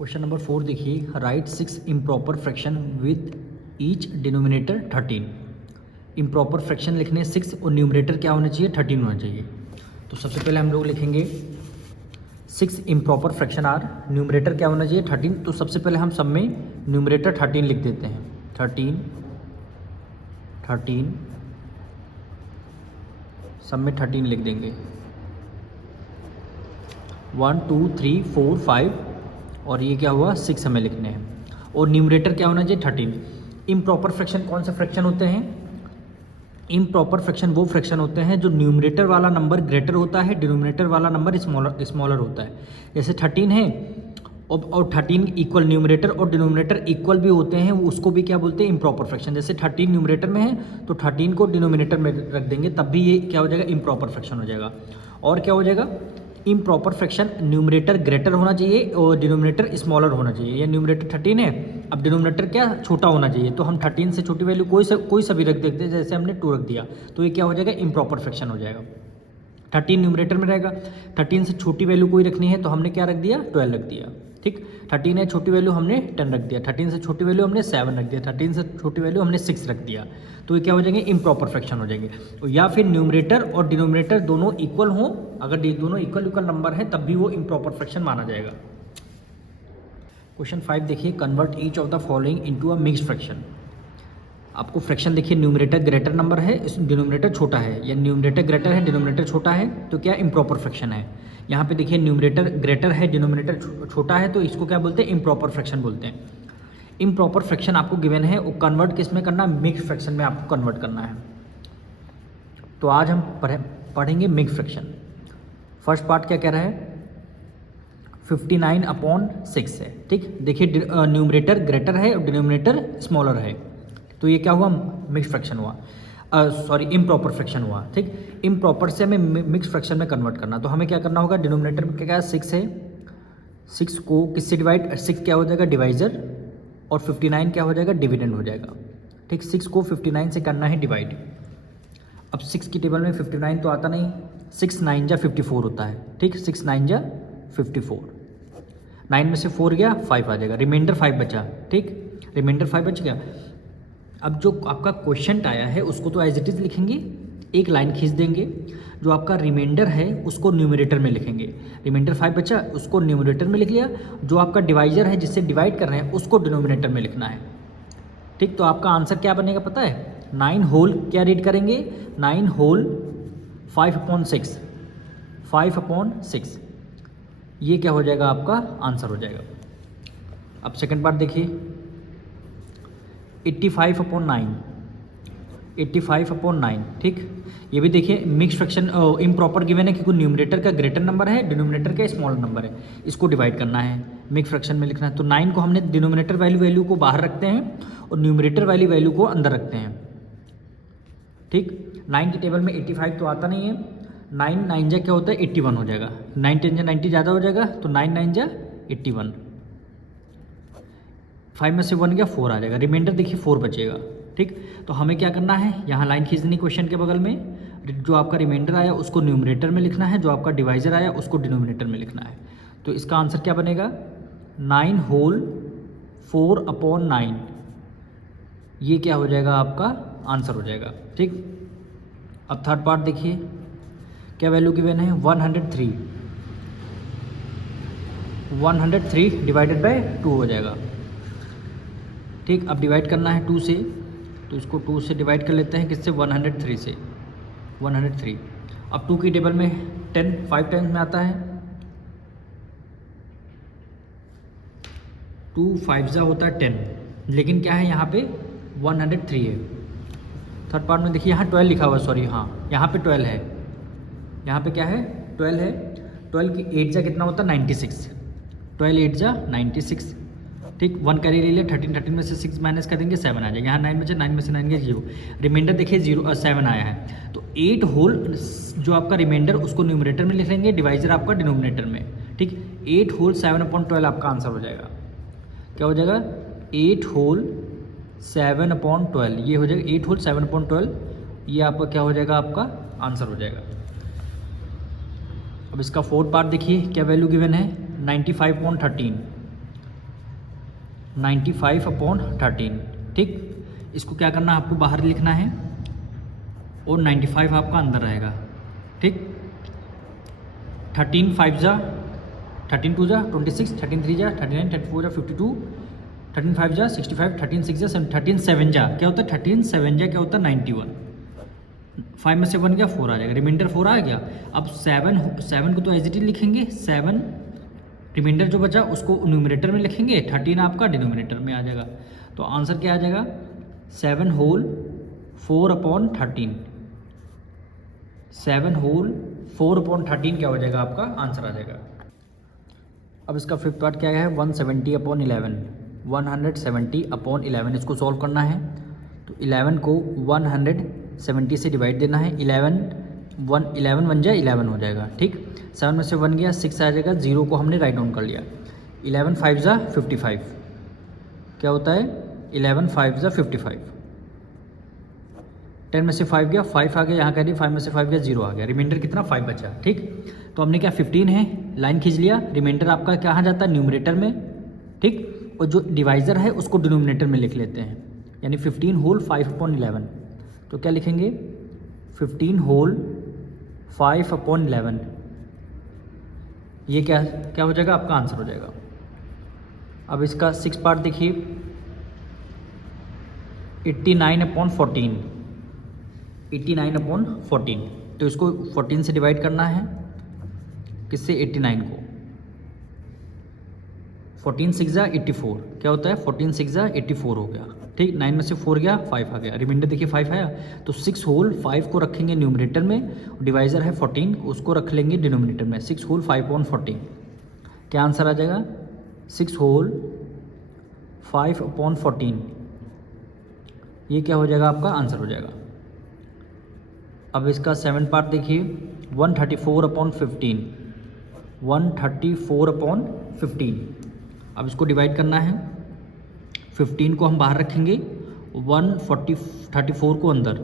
Question number 4 देखिए, right 6 improper fraction with each denominator 13। Improper fraction लिखने 6 और numerator क्या होना चाहिए, 13 होना चाहिए। तो सबसे पहले हम लोग लिखेंगे 6 इम्प्रॉपर फ्रैक्शन आर, न्यूमरेटर क्या होना चाहिए 13। तो सबसे पहले हम सब में न्यूमरेटर 13 लिख देते हैं। 13 सब में 13 लिख देंगे। 1 2 3 4 5 और ये क्या हुआ 6 हमें लिखने हैं। और न्यूमरेटर क्या होना चाहिए 13। इम्प्रॉपर फ्रैक्शन कौन से फ्रैक्शन होते हैं? इम्प्रॉपर फ्रैक्शन वो फ्रैक्शन होते हैं जो न्यूमरेटर वाला नंबर ग्रेटर होता है, डिनोमिनेटर वाला नंबर स्मॉलर होता है। जैसे 13 है और 13 इक्वल न्यूमरेटर और डिनोमिनेटर इक्वल भी होते हैं, उसको भी क्या बोलते हैं, इम्प्रॉपर फ्रैक्शन। जैसे 13 न्यूमरेटर में है तो 13 को डिनोमिनेटर में रख देंगे, तब भी ये क्या हो जाएगा, इम्प्रॉपर फ्रैक्शन हो जाएगा। और क्या हो जाएगा, इम्प्रॉपर फ्रैक्शन न्यूमरेटर ग्रेटर होना चाहिए और डिनोमिनेटर स्मॉलर होना चाहिए। या न्यूमरेटर 13 है, अब डिनोमिनेटर क्या छोटा होना चाहिए, तो हम 13 से छोटी वैल्यू कोई सा भी रख देते हैं। जैसे हमने 2 रख दिया तो ये क्या हो जाएगा, इम्प्रॉपर फ्रैक्शन हो जाएगा। 13 न्यूमरेटर में रहेगा, 13 से छोटी वैल्यू कोई रखनी है तो हमने क्या रख दिया, 12 रख दिया। ठीक, 13 है छोटी वैल्यू हमने 10 रख दिया, 13 से छोटी वैल्यू हमने 7 रख दिया, 13 से छोटी वैल्यू हमने 6 रख दिया। तो ये क्या हो जाएंगे, इम्प्रॉपर फ्रैक्शन हो जाएंगे। या फिर न्यूमरेटर और डिनोमिनेटर दोनों इक्वल हों, अगर दोनों इक्वल नंबर है तब भी वो इम्प्रॉपर फ्रैक्शन माना जाएगा। क्वेश्चन 5 देखिए, convert each of the following into a mixed fraction. आपको फ्रैक्शन देखिए, न्यूमरेटर ग्रेटर नंबर है, डिनोमिनेटर छोटा है, या न्यूमरेटर ग्रेटर है, डिनोमिनेटर छोटा है, तो क्या इम्प्रॉपर फ्रैक्शन है। यहाँ पे देखिए न्यूमरेटर ग्रेटर है, डिनोमिनेटर छोटा है, तो इसको क्या बोलते हैं, इम्प्रॉपर फ्रैक्शन बोलते हैं। इम्प्रॉपर फ्रैक्शन आपको गिवन है, वो कन्वर्ट किस में करना है, मिक्स्ड फ्रैक्शन में आपको कन्वर्ट करना है। तो आज हम पढ़ेंगे मिक्स्ड फ्रैक्शन। फर्स्ट पार्ट क्या कह रहा है, 59/6 है। ठीक, देखिए न्यूमरेटर ग्रेटर है और डिनोमिनेटर स्मॉलर है, तो ये क्या हुआ, मिक्स्ड फ्रैक्शन हुआ, इम्प्रॉपर फ्रैक्शन हुआ। ठीक, इम्प्रॉपर से हमें मिक्स्ड फ्रैक्शन में कन्वर्ट करना, तो हमें क्या करना होगा, डिनोमिनेटर में क्या है 6 है, 6 को किससे डिवाइड, 6 क्या हो जाएगा डिवाइजर और 59 क्या हो जाएगा, डिविडेंड हो जाएगा। ठीक, 6 को 59 से करना है डिवाइड। अब 6 की टेबल में 59 तो आता नहीं, 6 9 जा 54 होता है। ठीक, 6 9 जा 54, 9 में से 4 गया 5 आ जाएगा, रिमाइंडर 5 बचा। ठीक, रिमाइंडर 5 बच गया। अब जो आपका क्वेश्चन आया है उसको तो एज इट इज़ लिखेंगे, एक लाइन खींच देंगे, जो आपका रिमाइंडर है उसको न्यूमरेटर में लिखेंगे। रिमाइंडर 5 बचा, उसको न्यूमरेटर में लिख लिया, जो आपका डिवाइजर है जिससे डिवाइड कर रहे हैं उसको डिनोमिनेटर में लिखना है। ठीक, तो आपका आंसर क्या बनेगा पता है, 9 होल क्या रीड करेंगे, 9 होल 5/6, 5/6, ये क्या हो जाएगा, आपका आंसर हो जाएगा। अब सेकंड पार्ट देखिए, 85/9, 85/9। ठीक, ये भी देखिए मिक्स फ्रैक्शन इम्प्रॉपर गिवन है, क्योंकि न्यूमरेटर का ग्रेटर नंबर है, डिनोमिनेटर का स्मॉल नंबर है, इसको डिवाइड करना है, मिक्स फ्रैक्शन में लिखना है। तो 9 को हमने डिनोमिनेटर वैल्यू को बाहर रखते हैं और न्यूमरेटर वैल्यू को अंदर रखते हैं। ठीक, 9 की टेबल में 85 तो आता नहीं है, 9 9 जा क्या होता है 81 हो जाएगा, 9 10 जा 90 ज़्यादा हो जाएगा, तो 9 9 जा 81, 5 में से 1 गया 4 आ जाएगा, रिमाइंडर देखिए 4 बचेगा। ठीक, तो हमें क्या करना है, यहाँ लाइन खींच देनी क्वेश्चन के बगल में, जो आपका रिमाइंडर आया उसको न्यूमरेटर में लिखना है, जो आपका डिवाइजर आया उसको डिनोमिनेटर में लिखना है। तो इसका आंसर क्या बनेगा, 9 होल 4/9, ये क्या हो जाएगा, आपका आंसर हो जाएगा। ठीक, अब थर्ड पार्ट देखिए, क्या वैल्यू गिवन है, 103, 103 डिवाइडेड बाय 2 हो जाएगा। ठीक, अब डिवाइड करना है 2 से, तो इसको 2 से डिवाइड कर लेते हैं, किससे, 103 से, 103। अब 2 की टेबल में 10 5 टाइम्स में आता है, 2 5 जा होता है 10, लेकिन क्या है यहाँ पे 103 है। थर्ड पार्ट में देखिए यहाँ 12 लिखा हुआ है, सॉरी हाँ यहाँ पे 12 है, यहाँ पे क्या है 12 है, 12 की 8 जा कितना होता है 96, 12 8 जा 96। ठीक, 1 कैरी ले लिया, 13 में से 6 माइनस कर देंगे 7 आ जाएगा, यहाँ 9 बचे, 9 में से 9 गया 0, रिमाइंडर देखिए 7 आया है। तो 8 होल जो आपका रिमाइंडर उसको न्यूमरेटर में लिख लेंगे, डिवाइजर आपका डिनोमिनेटर में। ठीक, 8 होल 7/12 आपका आंसर हो जाएगा। क्या हो जाएगा, 8 होल 7/12, ये हो जाएगा 8 होल 7/12, ये आपका क्या हो जाएगा, आपका आंसर हो जाएगा। अब इसका फोर्थ पार्ट देखिए, क्या वैल्यू गिवन है, 95/13, 95/13, ठीक। इसको क्या करना है, आपको बाहर लिखना है और 95 आपका अंदर रहेगा, ठीक। 13 5 जा 13 2 जा 26, 13 3 जा 39, 13 4 जा 52, 13 5 जा 65, 13 6 जा 13 7 जा क्या होता है, 13 7 जा क्या होता है 91। 5 में से 1 गया 4 आ जाएगा, रिमाइंडर 4 आ गया। अब 7 को तो एज इट इज लिखेंगे, 7 रिमाइंडर जो बचा उसको न्यूमरेटर में लिखेंगे, 13 आपका डिनोमिनेटर में आ जाएगा। तो आंसर क्या आ जाएगा, 7 होल 4/13, 7 होल 4/13 क्या हो जाएगा, आपका आंसर आ जाएगा। अब इसका फिफ्थ पार्ट क्या है, 170/11, 170/11 इसको सॉल्व करना है। तो 11 को 170 से डिवाइड देना है, 11 बन जाए 11 हो जाएगा, ठीक। 7 में से 1 गया 6 आ जाएगा, 0 को हमने राइट डाउन कर लिया। 11 5 जा 55 क्या होता है, 11 5 जा 55। 10 में से 5 गया 5 आ गया, यहाँ कह रही 5 में से 5 गया 0 आ गया, रिमाइंडर कितना 5 बचा, ठीक। तो हमने क्या 15 है लाइन खींच लिया, रिमाइंडर आपका कहाँ जाता है, न्यूमरेटर में, ठीक। और जो डिवाइज़र है उसको डिनोमिनेटर में लिख लेते हैं, यानी 15 होल 5/11। तो क्या लिखेंगे, 15 होल 5/11, ये क्या क्या हो जाएगा, आपका आंसर हो जाएगा। अब इसका 6 पार्ट देखिए, 89/14, 89/14। तो इसको 14 से डिवाइड करना है, किससे, 89 को। 14 6 जा 84 क्या होता है, 14 6 जा 84 हो गया, ठीक। 9 में से 4 गया 5 आ गया, रिमाइंडर देखिए 5 आया। तो 6 होल 5 को रखेंगे न्यूमरेटर में, डिवाइज़र है 14 उसको रख लेंगे डिनोमिनेटर में, 6 होल 5/14 क्या आंसर आ जाएगा, 6 होल 5/14 ये क्या हो जाएगा, आपका आंसर हो जाएगा। अब इसका 7 पार्ट देखिए, 134/15, 134/15। अब इसको डिवाइड करना है, 15 को हम बाहर रखेंगे, 34 को अंदर,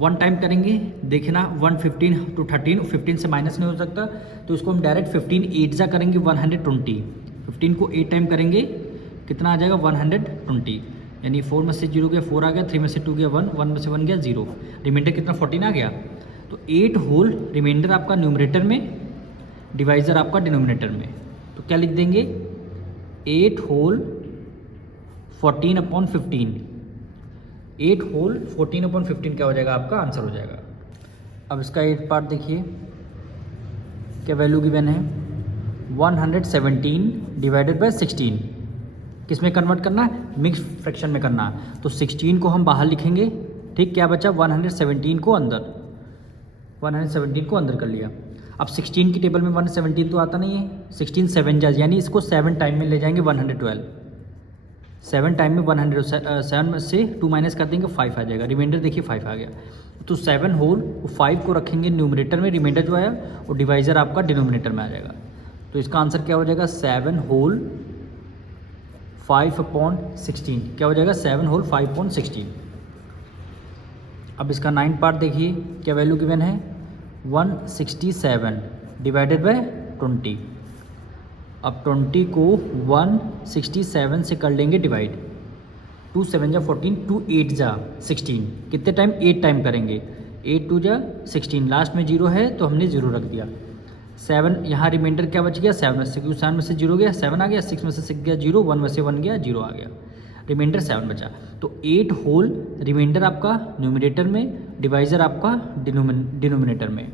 1 टाइम करेंगे, देखना 115 to 13, 15 से माइनस नहीं हो सकता, तो इसको हम डायरेक्ट 15 8 जा करेंगे 120, 15 को 8 टाइम करेंगे कितना आ जाएगा 120, यानी 4 में से 0 गया 4 आ गया, 3 में से 2 गया 1, 1 में से 1 गया 0, रिमाइंडर कितना 14 आ गया। तो 8 होल रिमाइंडर आपका न्यूमरेटर में, डिवाइज़र आपका डिनोमिनेटर में, तो क्या लिख देंगे, 8 होल 14/15, 8 होल 14/15 क्या हो जाएगा, आपका आंसर हो जाएगा। अब इसका 8 पार्ट देखिए, क्या वैल्यू गिवन है, 117 डिवाइडेड बाय 16, किस में कन्वर्ट करना है, मिक्स फ्रैक्शन में करना है। तो 16 को हम बाहर लिखेंगे, ठीक। क्या बचा, 117 को अंदर, 117 को अंदर कर लिया। अब 16 की टेबल में 117 तो आता नहीं है, 16 7 जा, यानी इसको 7 टाइम में ले जाएंगे 112, 7 टाइम में 107 में से 2 माइनस कर देंगे 5 आ जाएगा, रिमाइंडर देखिए 5 आ गया। तो 7 होल 5 को रखेंगे न्यूमरेटर में, रिमाइंडर जो आया और डिवाइज़र आपका डिनोमिनेटर में आ जाएगा। तो इसका आंसर क्या हो जाएगा, 7 होल 5/16 क्या हो जाएगा, 7 होल 5/16। अब इसका 9 पार्ट देखिए, क्या वैल्यू गिवन है, 167 डिवाइडेड बाय 20। अब 20 को 167 से कर लेंगे डिवाइड, 2 7 जा 14, 2 8 जा 16, कितने टाइम, 8 टाइम करेंगे, 8 2 जा 16, लास्ट में 0 है तो हमने 0 रख दिया। 7 यहाँ रिमाइंडर क्या बच गया, 7 में से, क्योंकि 7 में से 0 गया 7 आ गया, 6 में से 6 गया 0, 1 में से 1 गया 0 आ गया, रिमाइंडर 7 बचा। तो 8 होल रिमाइंडर आपका न्यूमरेटर में, डिवाइज़र आपका डिनोमिनेटर में,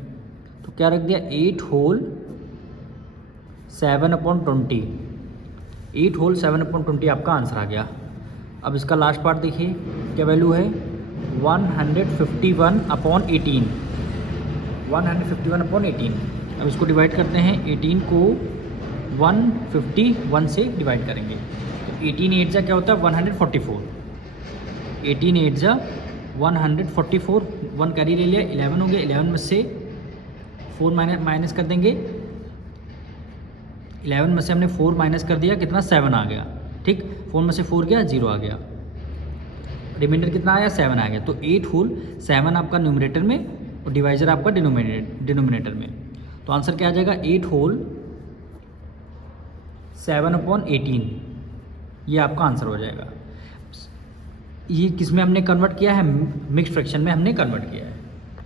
तो क्या रख दिया, 8 होल 7/20, 8 होल 7/20 आपका आंसर आ गया। अब इसका लास्ट पार्ट देखिए, क्या वैल्यू है, 151/18, 151/18। अब इसको डिवाइड करते हैं, 18 को 151 से डिवाइड करेंगे, तो 18 8 जा क्या होता है 144, 18 8 जा 144, 1 कैरी ले लिया, 11 हो गया, 11 में से 4 माइनस कर देंगे, 11 में से हमने 4 माइनस कर दिया, कितना 7 आ गया, ठीक। 4 में से 4 गया 0 आ गया, रिमाइंडर कितना आया 7 आ गया। तो 8 होल 7 आपका न्यूमरेटर में और डिवाइज़र आपका डिनोमिनेटर में, तो आंसर क्या आ जाएगा, 8 होल 7/18, ये आपका आंसर हो जाएगा। ये किस में हमने कन्वर्ट किया है, मिक्स फ्रैक्शन में हमने कन्वर्ट किया है।